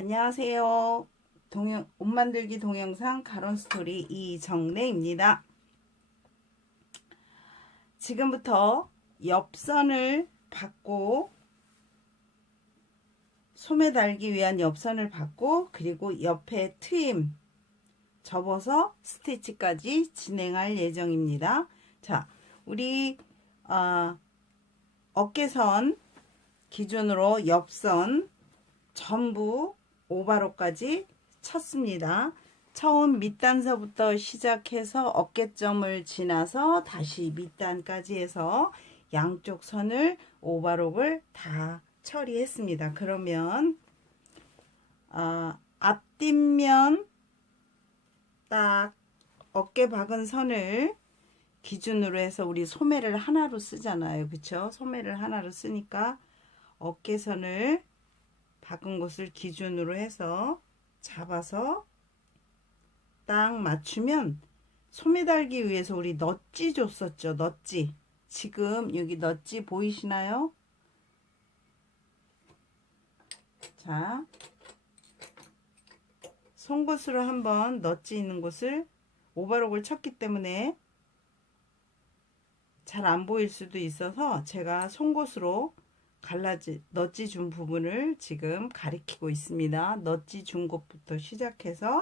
안녕하세요. 동영, 옷 만들기 동영상 가론 스토리 이정래입니다. 지금부터 옆선을 받고 소매 달기 위한 옆선을 받고 그리고 옆에 트임 접어서 스티치까지 진행할 예정입니다. 자, 우리 어, 어깨선 기준으로 옆선 전부 오바로까지 쳤습니다. 처음 밑단서부터 시작해서 어깨점을 지나서 다시 밑단까지 해서 양쪽 선을 오바록을 다 처리했습니다. 그러면 아, 앞뒷면 딱 어깨 박은 선을 기준으로 해서 우리 소매를 하나로 쓰잖아요. 그쵸? 소매를 하나로 쓰니까 어깨선을 박은 곳을 기준으로 해서 잡아서 딱 맞추면 소매 달기 위해서 우리 넛지 줬었죠. 넛지. 지금 여기 넛지 보이시나요? 자, 송곳으로 한번 넛지 있는 곳을 오바록을 쳤기 때문에 잘 안 보일 수도 있어서 제가 송곳으로 갈라지 넛지 준 부분을 지금 가리키고 있습니다. 넛지 준 곳부터 시작해서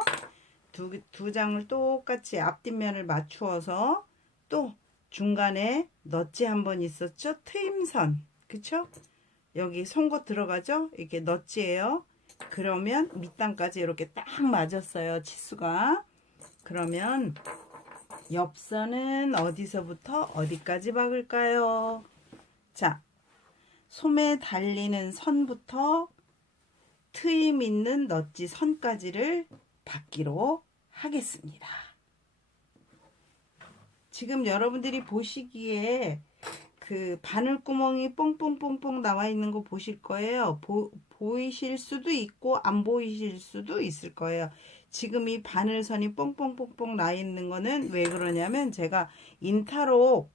두, 두 장을 똑같이 앞뒷면을 맞추어서 또 중간에 넛지 한 번 있었죠? 트임선 그쵸? 여기 송곳 들어가죠? 이게 넛지예요. 그러면 밑단까지 이렇게 딱 맞았어요. 치수가. 그러면 옆선은 어디서부터 어디까지 박을까요? 자, 소매 달리는 선부터 트임 있는 넛지 선까지를 받기로 하겠습니다. 지금 여러분들이 보시기에 그 바늘구멍이 뽕뽕뽕뽕 나와 있는 거 보실 거예요. 보, 보이실 수도 있고 안 보이실 수도 있을 거예요. 지금 이 바늘선이 뽕뽕뽕뽕 나 있는 거는 왜 그러냐면 제가 인타로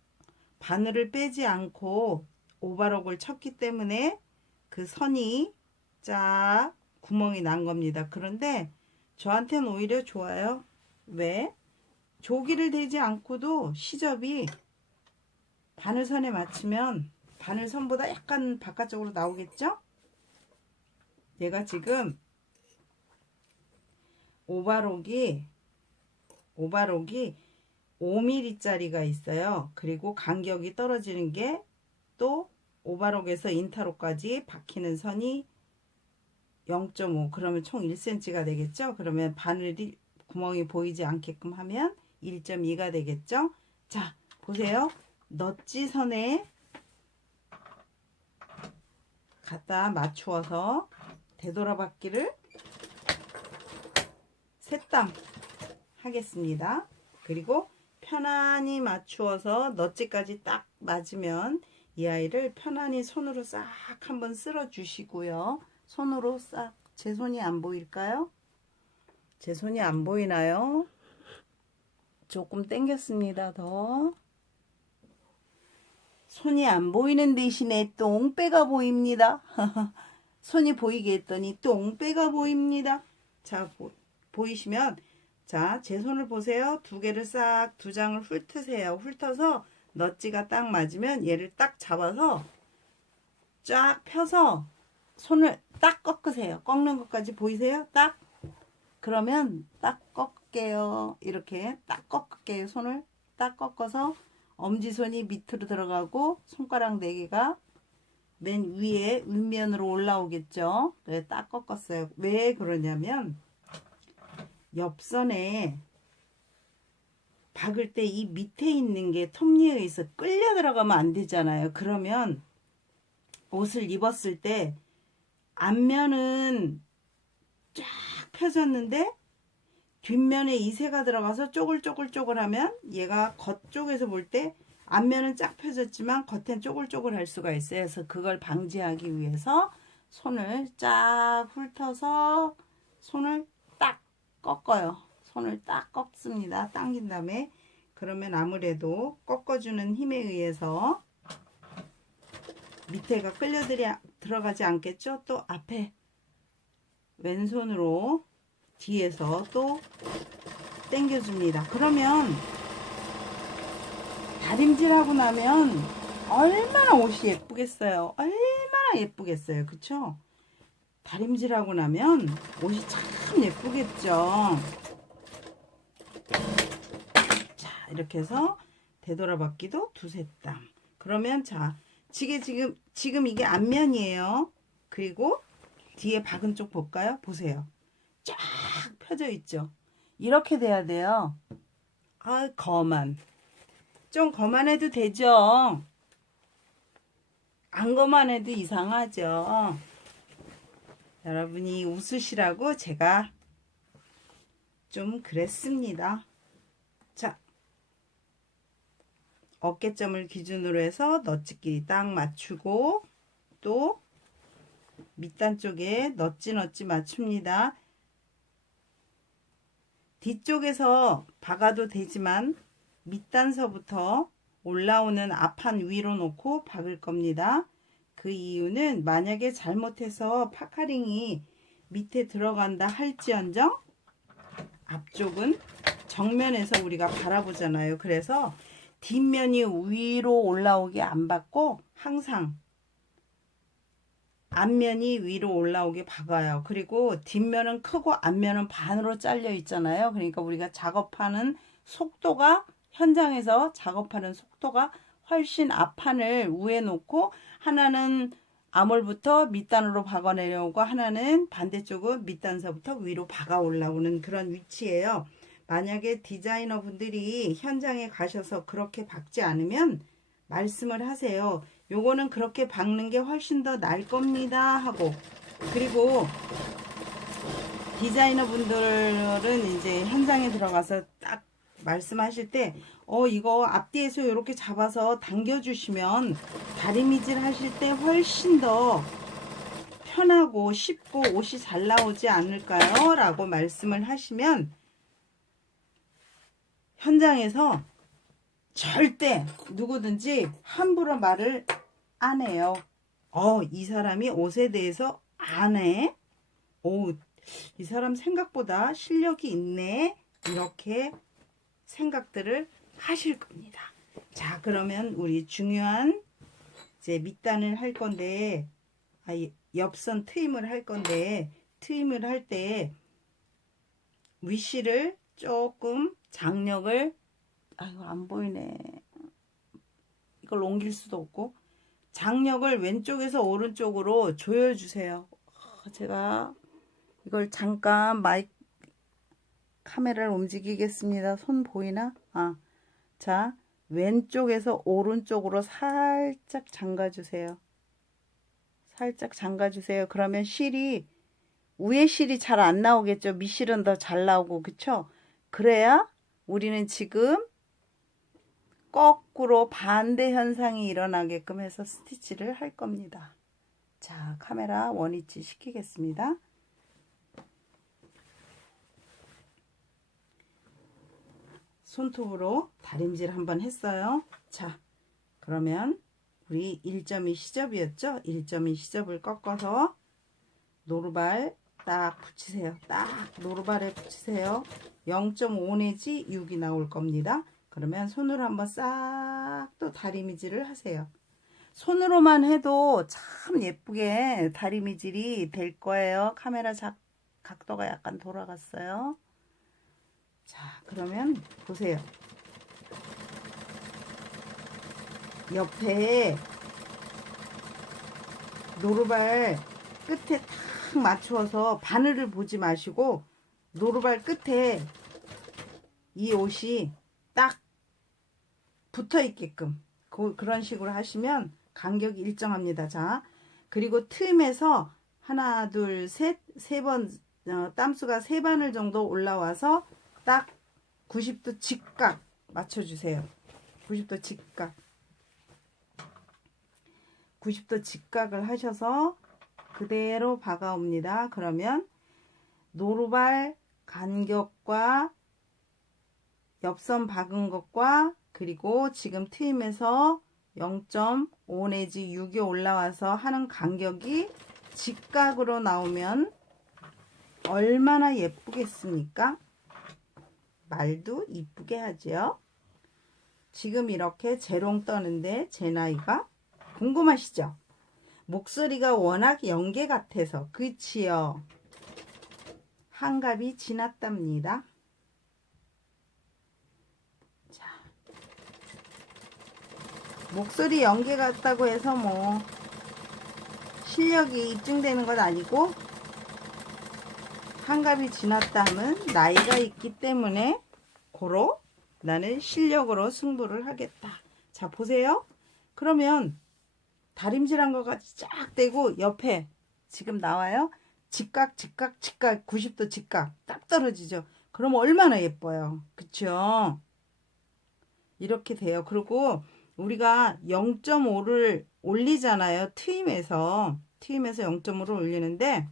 바늘을 빼지 않고 오바록을 쳤기 때문에 그 선이 쫙 구멍이 난 겁니다. 그런데 저한테는 오히려 좋아요. 왜? 조기를 대지 않고도 시접이 바늘선에 맞추면 바늘선보다 약간 바깥쪽으로 나오겠죠? 얘가 지금 오바록이 오바록이 5mm짜리가 있어요. 그리고 간격이 떨어지는 게 또 오바록에서 인타로까지 박히는 선이 0.5 그러면 총 1cm가 되겠죠? 그러면 바늘이 구멍이 보이지 않게끔 하면 1.2가 되겠죠? 자, 보세요. 넛지 선에 갖다 맞추어서 되돌아받기를 셋땀 하겠습니다. 그리고 편안히 맞추어서 넛지까지 딱 맞으면 이 아이를 편안히 손으로 싹 한번 쓸어 주시고요. 손으로 싹 제 손이 안 보일까요? 제 손이 안 보이나요? 조금 당겼습니다. 더. 손이 안 보이는 대신에 똥배가 보입니다. 손이 보이게 했더니 똥배가 보입니다. 자, 보, 보이시면 자, 제 손을 보세요. 두 개를 싹 두 장을 훑으세요. 훑어서 넛지가 딱 맞으면 얘를 딱 잡아서 쫙 펴서 손을 딱 꺾으세요. 꺾는 것까지 보이세요? 딱. 그러면 딱 꺾게요. 이렇게 딱 꺾을게요. 손을 딱 꺾어서 엄지손이 밑으로 들어가고 손가락 4개가 맨 위에 윗면으로 올라오겠죠. 네, 딱 꺾었어요. 왜 그러냐면 옆선에 박을 때 이 밑에 있는 게 톱니에 의해서 끌려 들어가면 안 되잖아요. 그러면 옷을 입었을 때 앞면은 쫙 펴졌는데 뒷면에 이새가 들어가서 쪼글쪼글쪼글하면 얘가 겉쪽에서 볼 때 앞면은 쫙 펴졌지만 겉엔 쪼글쪼글할 수가 있어요. 그래서 그걸 방지하기 위해서 손을 쫙 훑어서 손을 딱 꺾어요. 손을 딱 꺾습니다. 당긴 다음에 그러면 아무래도 꺾어주는 힘에 의해서 밑에가 끌려 들어가지 않겠죠? 또 앞에 왼손으로 뒤에서 또 당겨줍니다. 그러면 다림질하고 나면 얼마나 옷이 예쁘겠어요. 얼마나 예쁘겠어요. 그쵸? 다림질하고 나면 옷이 참 예쁘겠죠. 자, 이렇게 해서 되돌아받기도 두세 땀. 그러면 자, 지게 지금 지금 이게 앞면이에요. 그리고 뒤에 박은 쪽 볼까요? 보세요. 쫙 펴져 있죠. 이렇게 돼야 돼요. 아, 거만. 좀 거만해도 되죠. 안 거만해도 이상하죠. 여러분이 웃으시라고 제가 좀 그랬습니다. 자, 어깨점을 기준으로 해서 너치끼리 딱 맞추고 또 밑단 쪽에 넛지 맞춥니다. 뒤쪽에서 박아도 되지만 밑단서부터 올라오는 앞판 위로 놓고 박을 겁니다. 그 이유는 만약에 잘못해서 파카링이 밑에 들어간다 할지언정 앞쪽은 정면에서 우리가 바라보잖아요. 그래서 뒷면이 위로 올라오게 안 받고 항상 앞면이 위로 올라오게 박아요. 그리고 뒷면은 크고 앞면은 반으로 잘려 있잖아요. 그러니까 우리가 작업하는 속도가 현장에서 작업하는 속도가 훨씬 앞판을 위에 놓고 하나는 암홀부터 밑단으로 박아 내려오고 하나는 반대쪽은 밑단서부터 위로 박아 올라오는 그런 위치예요. 만약에 디자이너 분들이 현장에 가셔서 그렇게 박지 않으면 말씀을 하세요. 요거는 그렇게 박는 게 훨씬 더 날 겁니다 하고 그리고 디자이너 분들은 이제 현장에 들어가서 딱 말씀하실 때, 어, 이거 앞뒤에서 이렇게 잡아서 당겨주시면 다리미질 하실 때 훨씬 더 편하고 쉽고 옷이 잘 나오지 않을까요? 라고 말씀을 하시면 현장에서 절대 누구든지 함부로 말을 안 해요. 어, 이 사람이 옷에 대해서 안 해? 오, 이 사람 생각보다 실력이 있네. 이렇게 생각들을 하실 겁니다. 자, 그러면 우리 중요한 이제 밑단을 할 건데, 아, 옆선 트임을 할 건데, 트임을 할 때 위시를 조금 장력을, 아이고, 안 보이네. 이걸 옮길 수도 없고, 장력을 왼쪽에서 오른쪽으로 조여주세요. 어, 제가 이걸 잠깐 마이크, 카메라를 움직이겠습니다. 손 보이나? 아, 자, 왼쪽에서 오른쪽으로 살짝 잠가주세요. 살짝 잠가주세요. 그러면 실이, 위에 실이 잘 안 나오겠죠? 밑실은 더 잘 나오고, 그쵸? 그래야 우리는 지금 거꾸로 반대 현상이 일어나게끔 해서 스티치를 할 겁니다. 자, 카메라 원위치 시키겠습니다. 손톱으로 다림질 한번 했어요. 자, 그러면 우리 1.2 시접이었죠? 1.2 시접을 꺾어서 노루발 딱 붙이세요. 딱 노루발에 붙이세요. 0.5 내지 6이 나올 겁니다. 그러면 손으로 한번 싹 또 다리미질을 하세요. 손으로만 해도 참 예쁘게 다리미질이 될 거예요. 카메라 작, 각도가 약간 돌아갔어요. 자, 그러면 보세요. 옆에 노루발 끝에 탁 맞추어서 바늘을 보지 마시고 노루발 끝에 이 옷이 딱 붙어 있게끔 그, 런 식으로 하시면 간격이 일정합니다. 자, 그리고 틈에서 하나, 둘, 셋, 세 번, 어, 땀수가 세 바늘 정도 올라와서 딱 90도 직각 맞춰주세요. 90도 직각. 90도 직각을 하셔서 그대로 박아옵니다. 그러면 노루발 간격과 옆선 박은 것과 그리고 지금 트임에서 0.5 내지 6이 올라와서 하는 간격이 직각으로 나오면 얼마나 예쁘겠습니까? 말도 이쁘게 하죠. 지금 이렇게 재롱 떠는데 제 나이가 궁금하시죠? 목소리가 워낙 연계 같아서 그치요. 한갑이 지났답니다. 자, 목소리 연계 같다고 해서 뭐 실력이 입증되는 건 아니고 한갑이 지났다 하면 나이가 있기 때문에 고로 나는 실력으로 승부를 하겠다. 자 보세요. 그러면 다림질한 것 같이 쫙 되고 옆에 지금 나와요. 직각 직각 직각 90도 직각 딱 떨어지죠. 그럼 얼마나 예뻐요. 그쵸? 이렇게 돼요. 그리고 우리가 0.5를 올리잖아요. 트임에서 트임에서 0.5를 올리는데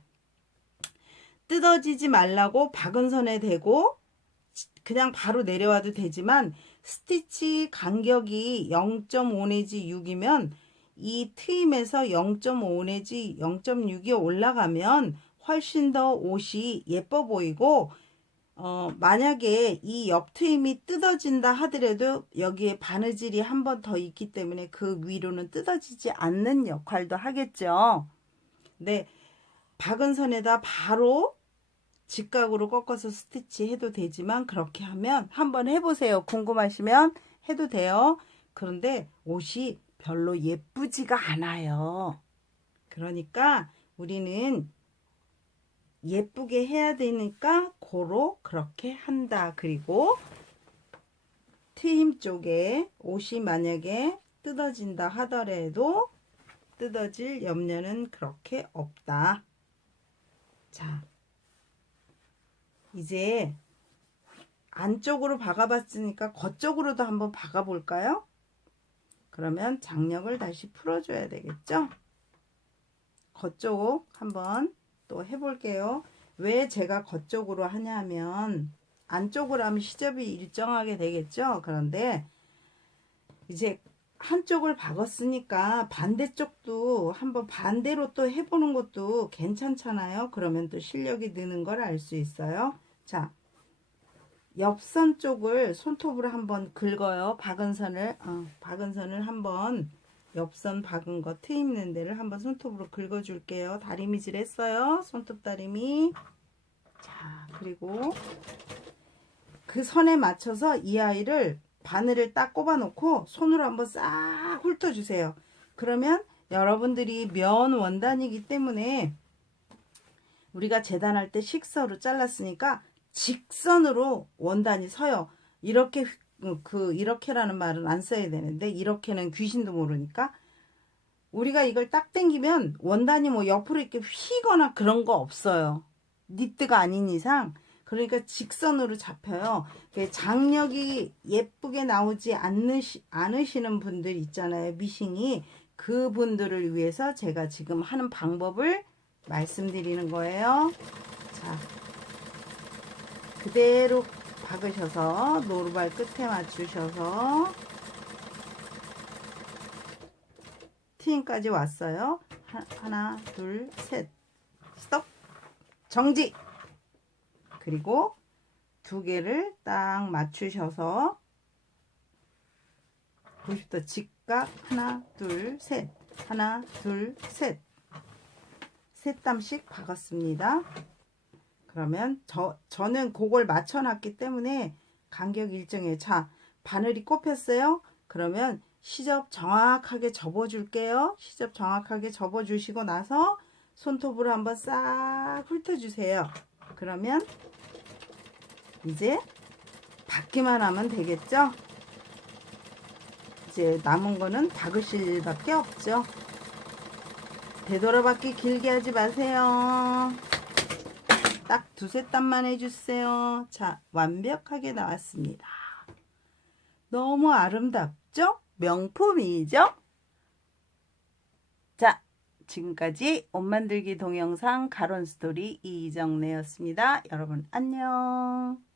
뜯어지지 말라고 박은 선에 대고 그냥 바로 내려와도 되지만 스티치 간격이 0.5 내지 6이면 이 트임에서 0.5 내지 0.6이 올라가면 훨씬 더 옷이 예뻐 보이고 어, 만약에 이 옆 트임이 뜯어진다 하더라도 여기에 바느질이 한 번 더 있기 때문에 그 위로는 뜯어지지 않는 역할도 하겠죠. 네, 박은 선에다 바로 직각으로 꺾어서 스티치 해도 되지만 그렇게 하면 한번 해보세요. 궁금하시면 해도 돼요. 그런데 옷이 별로 예쁘지가 않아요. 그러니까 우리는 예쁘게 해야 되니까 고로 그렇게 한다. 그리고 트임 쪽에 옷이 만약에 뜯어진다 하더라도 뜯어질 염려는 그렇게 없다. 자, 이제 안쪽으로 박아봤으니까 겉쪽으로도 한번 박아볼까요? 그러면 장력을 다시 풀어줘야 되겠죠? 겉쪽 한번 또 해볼게요. 왜 제가 겉쪽으로 하냐면 안쪽으로 하면 시접이 일정하게 되겠죠? 그런데 이제 한쪽을 박았으니까 반대쪽도 한번 반대로 또 해보는 것도 괜찮잖아요. 그러면 또 실력이 느는 걸 알 수 있어요. 자, 옆선 쪽을 손톱으로 한번 긁어요. 박은 선을, 어, 박은 선을 한번 옆선 박은 거 트임는 데를 한번 손톱으로 긁어줄게요. 다리미질 했어요. 손톱 다리미. 자, 그리고 그 선에 맞춰서 이 아이를 바늘을 딱 꼽아 놓고 손으로 한번 싹 훑어주세요. 그러면 여러분들이 면 원단이기 때문에 우리가 재단할 때 식서로 잘랐으니까 직선으로 원단이 서요. 이렇게 그 이렇게라는 말은 안 써야 되는데 이렇게는 귀신도 모르니까 우리가 이걸 딱 당기면 원단이 뭐 옆으로 이렇게 휘거나 그런 거 없어요. 니트가 아닌 이상 그러니까 직선으로 잡혀요. 장력이 예쁘게 나오지 않으시, 않으시는 분들 있잖아요. 미싱이. 그분들을 위해서 제가 지금 하는 방법을 말씀드리는 거예요. 자, 그대로 박으셔서 노루발 끝에 맞추셔서 티인까지 왔어요. 하나, 둘, 셋. 스톱. 정지. 그리고 두 개를 딱 맞추셔서 90도 직각 하나 둘 셋 하나 둘셋 세 땀씩 박았습니다 그러면 저, 저는 그걸 맞춰놨기 때문에 간격 일정해요 자 바늘이 꼽혔어요 그러면 시접 정확하게 접어 줄게요 시접 정확하게 접어 주시고 나서 손톱으로 한번 싹 훑어 주세요 그러면 이제 받기만 하면 되겠죠? 이제 남은 거는 박으실 밖에 없죠. 되돌아받기 길게 하지 마세요. 딱 두세 땀만 해주세요. 자, 완벽하게 나왔습니다. 너무 아름답죠? 명품이죠? 자, 지금까지 옷 만들기 동영상 가론 스토리 이정래였습니다. 여러분 안녕.